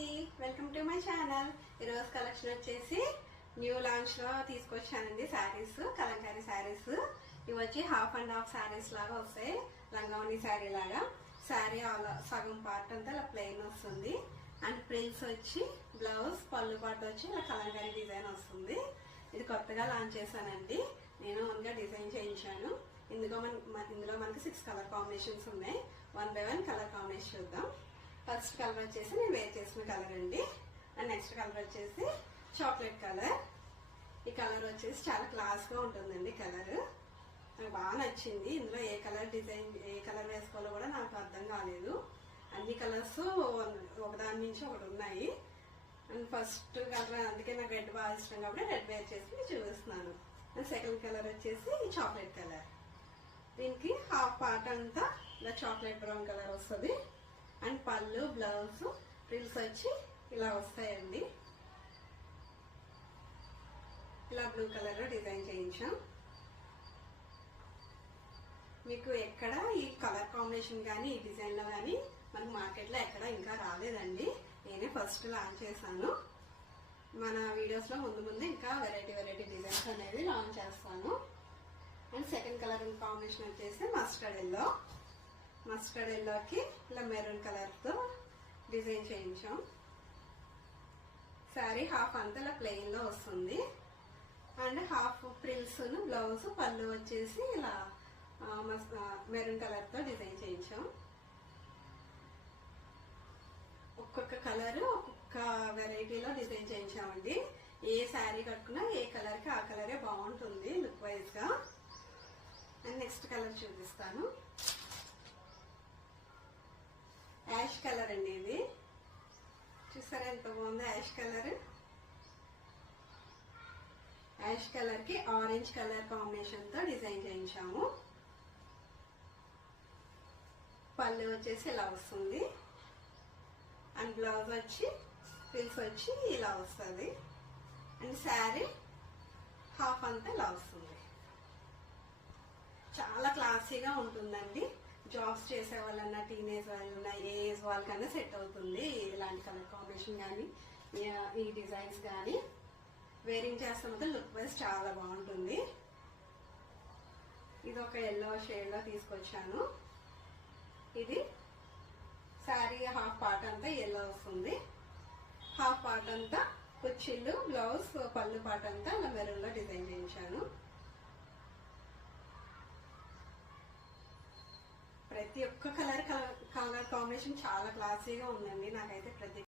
అండి, welcome to my channel. ఈరోజు collection వచ్చేసి న్యూ లాంచ్ లో తీసుకొచ్చానండి. శారీస్, కలంకారీ శారీస్. ఇవి వచ్చి హాఫ్ అండ్ హాఫ్ శారీస్ లాగా వస్తాయి. లంగావని శారీ లాగా. శారీ సగం పార్ట్ అంతా ఇలా ప్లెయిన్ వస్తుంది. అండ్ ప్రిల్స్ వచ్చి బ్లౌజ్, పళ్ళు పార్ట్ వచ్చి ఇలా కలంకారీ డిజైన్ వస్తుంది. ఇది కొత్తగా లాంచ్ చేశానండి. నేను ఓన్గా డిజైన్ చేయించాను. ఇందులో మనకి 6 కలర్ కాంబినేషన్స్ ఉన్నాయి. 1 by 1 కలర్ కాంబినేషన్ చూద్దాం. ఫస్ట్ కలర్ వచ్చేసి నేను వేర్ చేసిన కలర్ అండి. అండ్ నెక్స్ట్ కలర్ వచ్చేసి చాక్లెట్ కలర్. ఈ కలర్ వచ్చేసి చాలా క్లాస్ గా ఉంటుందండి. కలర్ నాకు బాగా నచ్చింది. ఇందులో ఏ కలర్ వేసుకోవాలో కూడా నాకు అర్థం కాలేదు. అన్ని కలర్స్ ఒకదాని నుంచి ఒకటి ఉన్నాయి. అండ్ ఫస్ట్ కలర్ అందుకే నాకు రెడ్ బాగా ఇష్టం కాబట్టి రెడ్ వేర్ చేసి చూపిస్తున్నాను. అండ్ సెకండ్ కలర్ వచ్చేసి చాక్లెట్ కలర్. దీనికి హాఫ్ పార్ట్ అంతా ఇలా చాక్లెట్ బ్రౌన్ కలర్ వస్తుంది. అండ్ పళ్ళు, బ్లౌజ్, ఫ్రిల్స్ వచ్చి ఇలా వస్తాయండి. ఇలా బ్లూ కలర్ లో డిజైన్ చేయించాం. మీకు ఎక్కడ ఈ కలర్ కాంబినేషన్ కానీ ఈ డిజైన్ లో కానీ మనకు మార్కెట్ లో ఎక్కడ ఇంకా రాలేదండి. నేనే ఫస్ట్ లాంచ్ చేశాను. మన వీడియోస్ లో ముందు ఇంకా వెరైటీ డిజైన్స్ అనేది లాంచ్ చేస్తాను. అండ్ సెకండ్ కలర్ కాంబినేషన్ వచ్చేసి మస్టర్డ్ ఎల్లోకి ఇలా మెరూన్ కలర్ తో డిజైన్ చేయించాం. శారీ హాఫ్ అంతా ఇలా ప్లెయిన్ లో వస్తుంది. అండ్ హాఫ్ ప్రిల్స్, బ్లౌజ్, పళ్ళు వచ్చేసి ఇలా మెరూన్ కలర్ తో డిజైన్ చేయించాం. ఒక్కొక్క కలర్ ఒక్కొక్క వెరైటీలో డిజైన్ చేయించామండి. ఏ శారీ కట్టుకున్నా ఏ కలర్ కి ఆ కలరే బాగుంటుంది లుక్ వైజ్ గా. అండ్ నెక్స్ట్ కలర్ చూపిస్తాను. యాష్ కలర్ అండి. ఇది చూసారా ఎంత బాగుంది యాష్ కలర్. యాష్ కలర్ కి ఆరెంజ్ కలర్ కాంబినేషన్ తో డిజైన్ చేయించాము. పళ్ళు వచ్చేసి ఇలా వస్తుంది. అండ్ బ్లౌజ్ వచ్చి ఫ్రిల్స్ వచ్చి ఇలా వస్తుంది. అండ్ శారీ హాఫ్ అంతా ఇలా వస్తుంది. చాలా క్లాసీగా ఉంటుందండి. జాబ్స్ చేసే వాళ్ళన్నా, టీనేజ్ వాళ్ళన్నా, ఏ ఏజ్ వాళ్ళకన్నా సెట్ అవుతుంది. ఇలాంటి కలర్ కాంబినేషన్ కానీ ఈ డిజైన్స్ కానీ వేరింగ్ చేస్తే మాత్రం లుక్ వైజ్ చాలా బాగుంటుంది. ఇది ఒక ఎల్లో షేడ్ లో తీసుకొచ్చాను. ఇది శారీ హాఫ్ పార్ట్ అంతా ఎల్లో వస్తుంది. హాఫ్ పార్ట్ అంతా కుచ్చిళ్ళు, బ్లౌజ్, పళ్ళు పార్ట్ అంతా అలా మెరూన్ లో డిజైన్ చేయించాను. ప్రతి ఒక్క కలర్ కాంబినేషన్ చాలా క్లాసీగా ఉందండి. నాకైతే ప్రతి